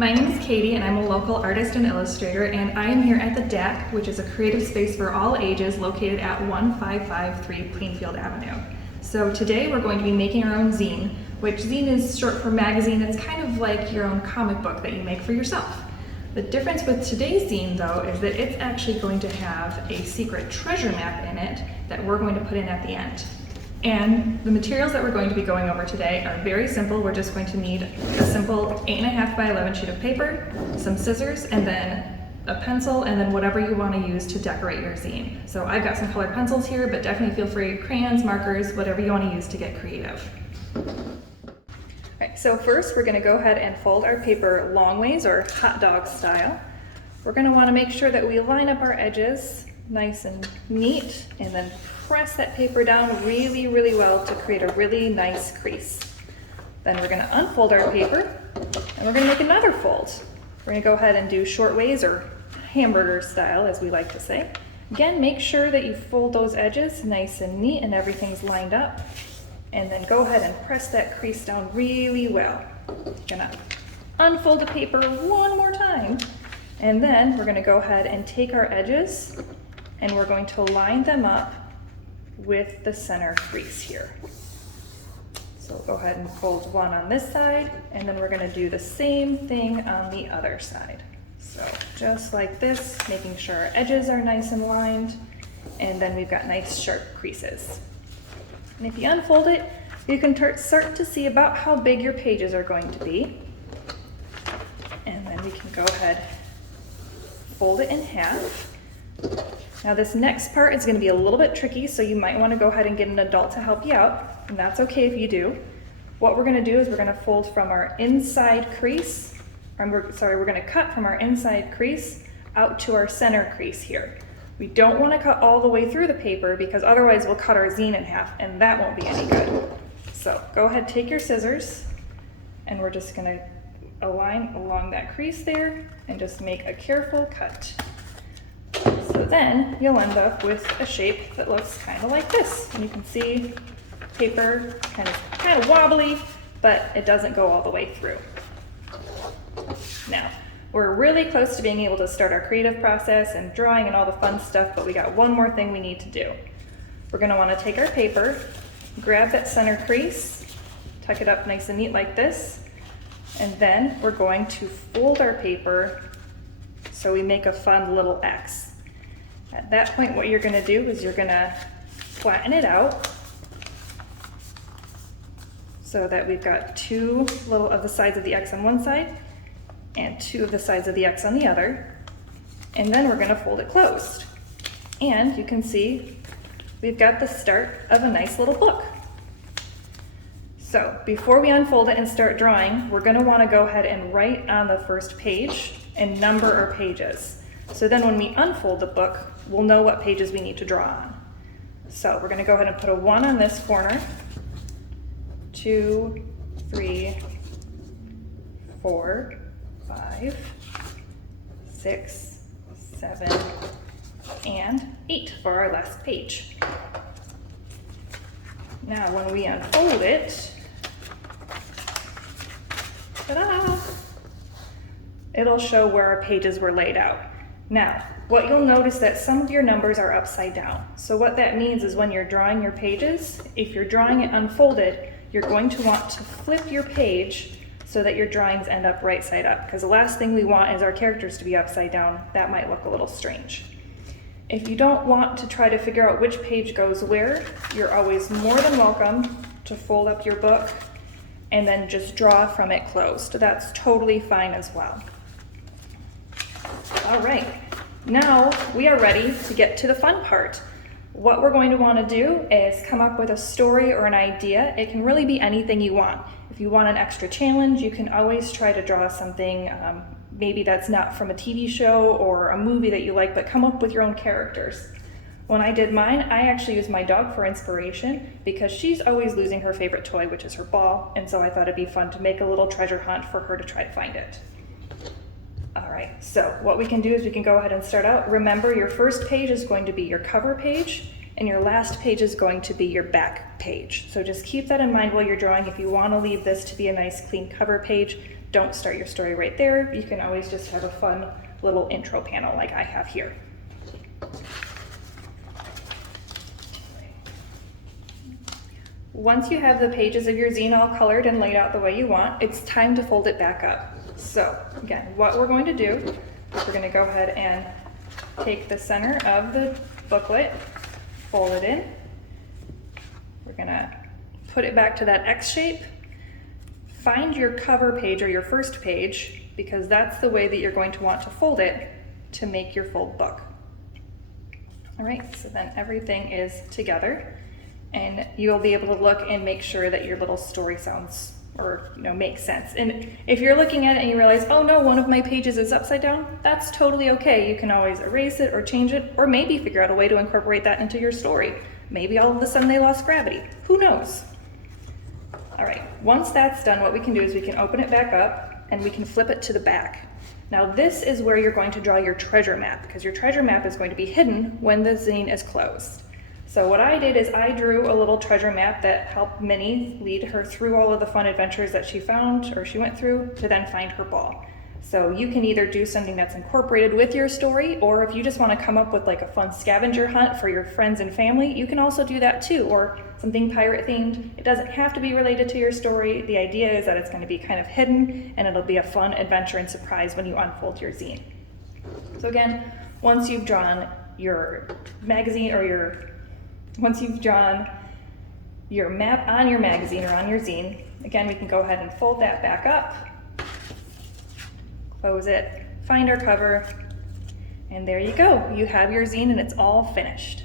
My name is Katie and I'm a local artist and illustrator, and I am here at the DAAC, which is a creative space for all ages located at 1553 Plainfield Avenue. So today we're going to be making our own zine, which zine is short for magazine. It's kind of like your own comic book that you make for yourself. The difference with today's zine though is that it's actually going to have a secret treasure map in it that we're going to put in at the end. And the materials that we're going to be going over today are very simple. We're just going to need a simple 8.5 by 11 sheet of paper, some scissors, and then a pencil, and then whatever you want to use to decorate your zine. So I've got some colored pencils here, but definitely feel free, crayons, markers, whatever you want to use to get creative. Alright, so first we're going to go ahead and fold our paper long ways, or hot dog style. We're going to want to make sure that we line up our edges nice and neat, and then press that paper down really, really well to create a really nice crease. Then we're going to unfold our paper, and we're going to make another fold. We're going to go ahead and do short ways, or hamburger style, as we like to say. Again, make sure that you fold those edges nice and neat and everything's lined up. And then go ahead and press that crease down really well. Gonna unfold the paper one more time. And then we're gonna go ahead and take our edges and we're going to line them up with the center crease here. So go ahead and fold one on this side, and then we're gonna do the same thing on the other side. So just like this, making sure our edges are nice and lined, and then we've got nice sharp creases. And if you unfold it, you can start to see about how big your pages are going to be. And then we can go ahead, fold it in half. Now this next part is going to be a little bit tricky, so you might want to go ahead and get an adult to help you out, and that's okay if you do. What we're going to do is we're going to fold from our inside crease, we're going to cut from our inside crease out to our center crease here. We don't want to cut all the way through the paper because otherwise we'll cut our zine in half, and that won't be any good. So go ahead, take your scissors, and we're just going to align along that crease there and just make a careful cut. So then you'll end up with a shape that looks kind of like this. And you can see paper kind of wobbly, but it doesn't go all the way through. Now, we're really close to being able to start our creative process and drawing and all the fun stuff, but we got one more thing we need to do. We're going to want to take our paper, grab that center crease, tuck it up nice and neat like this, and then we're going to fold our paper so we make a fun little X. At that point, what you're going to do is you're going to flatten it out so that we've got two little of the sides of the X on one side and two of the sides of the X on the other, and then we're going to fold it closed. And you can see we've got the start of a nice little book. So before we unfold it and start drawing, we're going to want to go ahead and write on the first page and number our pages. So then when we unfold the book, we'll know what pages we need to draw on. So we're going to go ahead and put a 1 on this corner, 2, 3, 4, 5, 6, 7, and 8 for our last page. Now when we unfold it, ta-da! It'll show where our pages were laid out. Now, what you'll notice that some of your numbers are upside down. So what that means is when you're drawing your pages, if you're drawing it unfolded, you're going to want to flip your page so that your drawings end up right side up, because the last thing we want is our characters to be upside down. That might look a little strange. If you don't want to try to figure out which page goes where, you're always more than welcome to fold up your book and then just draw from it closed. That's totally fine as well. All right, now we are ready to get to the fun part. What we're going to want to do is come up with a story or an idea. It can really be anything you want. If you want an extra challenge, you can always try to draw something maybe that's not from a TV show or a movie that you like, but come up with your own characters. When I did mine, I actually used my dog for inspiration because she's always losing her favorite toy, which is her ball, and so I thought it'd be fun to make a little treasure hunt for her to try to find it. All right, so what we can do is we can go ahead and start out. Remember, your first page is going to be your cover page, and your last page is going to be your back page. So just keep that in mind while you're drawing. If you want to leave this to be a nice clean cover page, don't start your story right there. You can always just have a fun little intro panel like I have here. Once you have the pages of your zine all colored and laid out the way you want, it's time to fold it back up. So again, what we're going to do is we're going to go ahead and take the center of the booklet, fold it in. We're going to put it back to that X shape. Find your cover page or your first page, because that's the way that you're going to want to fold it to make your full book. All right, so then everything is together, and you'll be able to look and make sure that your little story sounds or makes sense. And if you're looking at it and you realize, oh no, one of my pages is upside down, that's totally okay. You can always erase it or change it, or maybe figure out a way to incorporate that into your story. Maybe all of a sudden they lost gravity. Who knows? All right, once that's done, what we can do is we can open it back up and we can flip it to the back. Now this is where you're going to draw your treasure map, because your treasure map is going to be hidden when the zine is closed. So what I did is I drew a little treasure map that helped Minnie lead her through all of the fun adventures that she found or she went through to then find her ball. So you can either do something that's incorporated with your story, or if you just want to come up with like a fun scavenger hunt for your friends and family, you can also do that too, or something pirate themed. It doesn't have to be related to your story. The idea is that it's going to be kind of hidden and it'll be a fun adventure and surprise when you unfold your zine. So again, once you've drawn your magazine or once you've drawn your map on your magazine or on your zine, again, we can go ahead and fold that back up, close it, find our cover, and there you go. You have your zine and it's all finished.